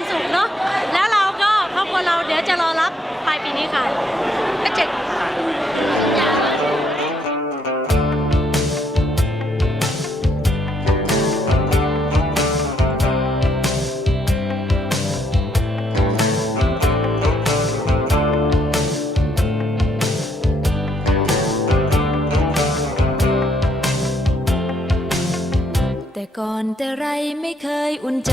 ความสุขเนาะแล้วเราก็ครอบครัวเราเดี๋ยวจะรอรับปลายปีนี้ค่ะก็เจ็ดแต่ก่อนแต่ไรไม่เคยอุ่นใจ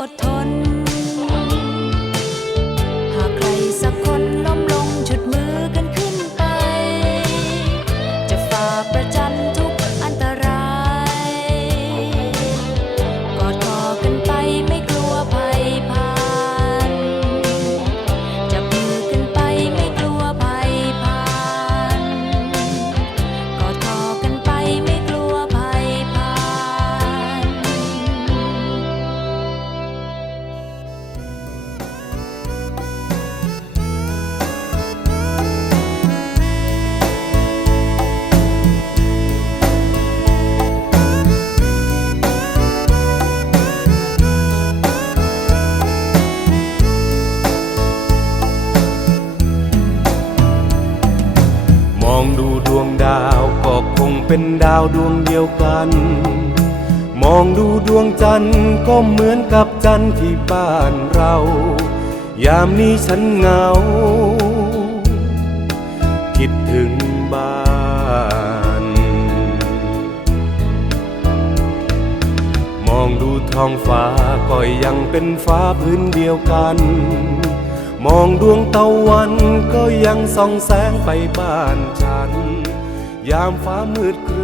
อดทน องดูดวงดาวก็คงเป็นดาวดวงเดียวกัน มองดูดวงจันทร์ก็เหมือนกับจันทร์ที่บ้านเรา ยามนี้ฉันเหงา คิดถึงบ้านมองดูท้องฟ้าก็ยังเป็นฟ้าพื้นเดียวกัน มองดวงตะวันก็ยังส่องแสงไปบ้านฉัน ยามฟ้ามืดครึ